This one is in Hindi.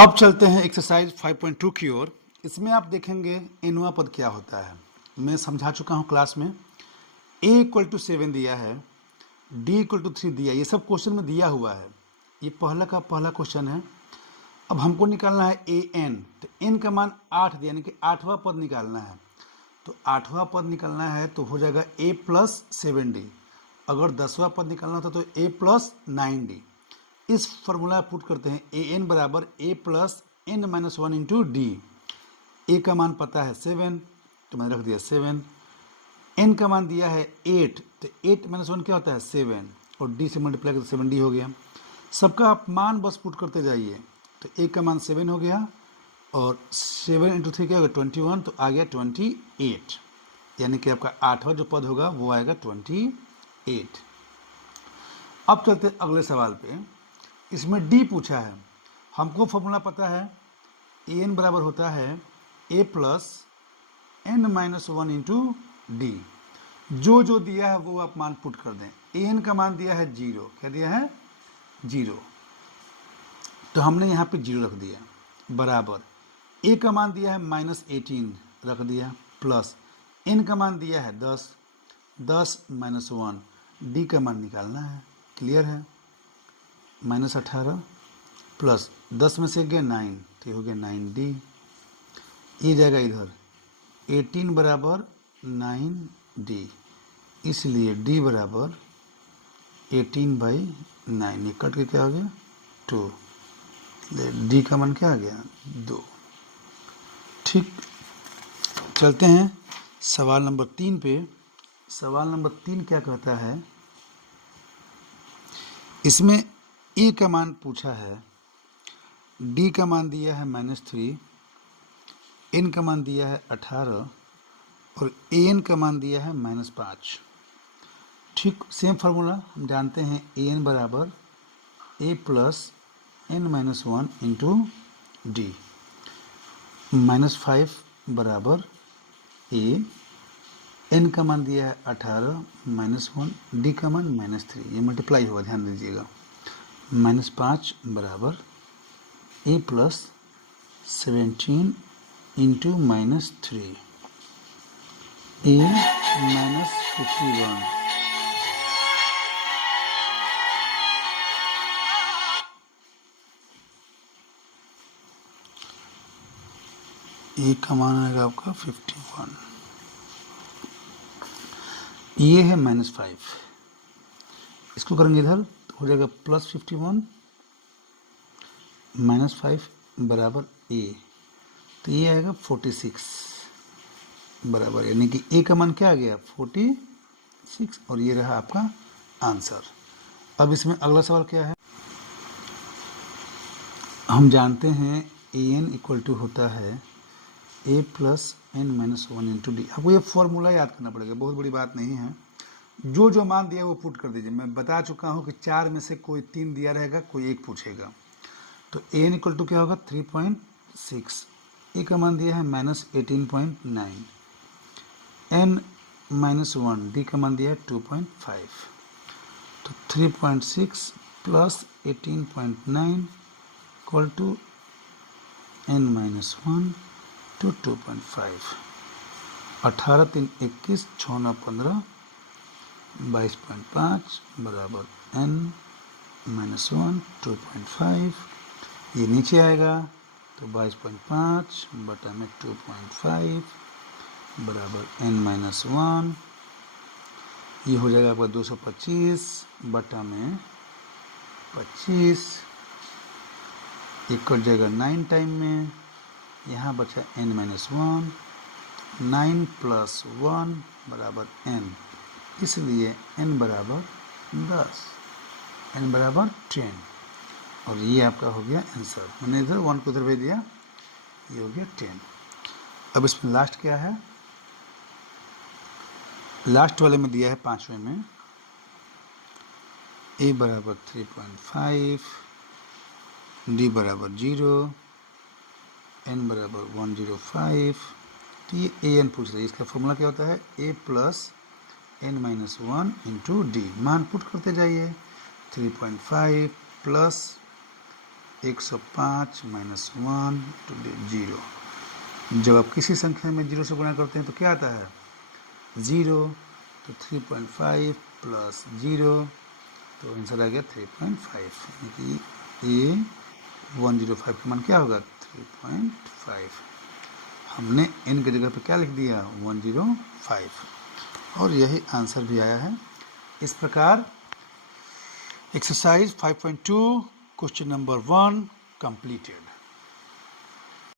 अब चलते हैं एक्सरसाइज 5.2 की ओर। इसमें आप देखेंगे एनवा पद क्या होता है। मैं समझा चुका हूं क्लास में। a = 7 दिया है, d = 3 दिया, ये सब क्वेश्चन में दिया हुआ है। ये पहला का पहला क्वेश्चन है। अब हमको निकालना है an, तो n का मान 8 दिया, यानी कि 8वां पद निकालना है। तो 8वां पद निकालना है तो हो जाएगा a + 7d। अगर 10वां पद निकालना होता तो a + 9d। इस फॉर्मूला पुट करते हैं an बराबर a + n-1 into D. a का मान पता है 7, तो मैंने रख दिया 7। n का मान दिया है 8, तो 8 - 1 क्या होता है 7, और d से मल्टीप्लाई करते 7d हो गया। सबका आप मान बस पुट करते जाइए। तो a का मान 7 हो गया, और 7 × 3 क्या होगा 21, तो आ गया 28, यानी कि आपका 8वां जो पद होगा वो आएगा 28। अब चलते हैं अगले सवाल पे। इसमें d पूछा है, हमको फॉर्मूला पता है an बराबर होता है a + n-1 इंटू डी। जो दिया है वो आप मान पुट कर दें। an का मान दिया है 0, क्या दिया है 0, तो हमने यहाँ पे 0 रख दिया, बराबर a का मान दिया है -18 रख दिया, प्लस n का मान दिया है 10, 10 - 1, d का मान निकालना है। क्लियर है, -18 प्लस 10 में से गया 9, तो ये हो गया 9d। ये जाएगा इधर 18 बराबर 9d, इसलिए d बराबर 18/9। ये कट के क्या हो गया 2, d का मान क्या आ गया 2। ठीक, चलते हैं सवाल नंबर 3 पे। सवाल नंबर 3 क्या कहता है, इसमें a का मान पूछा है, d का मान दिया है -3, n का मान दिया है 18, और an का मान दिया है -5। ठीक, सेम फार्मूला हम जानते हैं, an बराबर a + n-1 इंटू डी। -5 बराबर a, n का मान दिया है 18, -1, d का मान -3, ये मल्टीप्लाई होगा, ध्यान दीजिएगा। -5 बराबर a + 17 इंटू -3, a -51। ए का मान आएगा आपका 51, ये है -5, इसको करेंगे इधर तो हो जाएगा +51 -5 बराबर a, तो ये आएगा 46 बराबर, यानी कि a का मान क्या आ गया 46, और ये रहा आपका आंसर। अब इसमें अगला सवाल क्या है, हम जानते हैं an = होता है a + n-1 इंटू डी। आपको ये फॉर्मूला याद करना पड़ेगा, बहुत बड़ी बात नहीं है। जो मान दिया वो पुट कर दीजिए। मैं बता चुका हूँ कि 4 में से कोई 3 दिया रहेगा, कोई एक पूछेगा। तो an = क्या होगा 3.6, a का मान दिया है -18.9, n-1, d का मान दिया है 2.5, तो 3.6 + 18.9 = n-1 to 2.5। 18 3 21, 6 9 15, 22.5 बराबर n-1 2.5। ये नीचे आएगा तो 22.5 बटा में 2.5 बराबर n-1। ये हो जाएगा आपका 225 बटा में 25, ये कट जाएगा 9 टाइम में, यहाँ बचा n-1, 9 + 1 बराबर n, इसलिए n बराबर 10, n बराबर 10, और ये आपका हो गया आंसर। मैंने इधर 1 को उधर भेज दिया, ये हो गया 10। अब इसमें लास्ट क्या है, लास्ट वाले में दिया है 5वें में a बराबर 3.5, d बराबर 0, n बराबर 105, तो ये an पूछ रही है। इसका फॉर्मूला क्या होता है a + n-1 इंटू डी। मान पुट करते जाइए, 3.5 प्लस 105 माइनस 1 टू 0। जब आप किसी संख्या में 0 से गुणा करते हैं तो क्या आता है 0, तो 3.5 प्लस 0, तो आंसर आ गया 3.5, यानी कि ये 105 का मान क्या होगा 3.5। हमने n की जगह पे क्या लिख दिया 105, और यही आंसर भी आया है। इस प्रकार एक्सरसाइज 5.2 क्वेश्चन नंबर 1 कंप्लीटेड।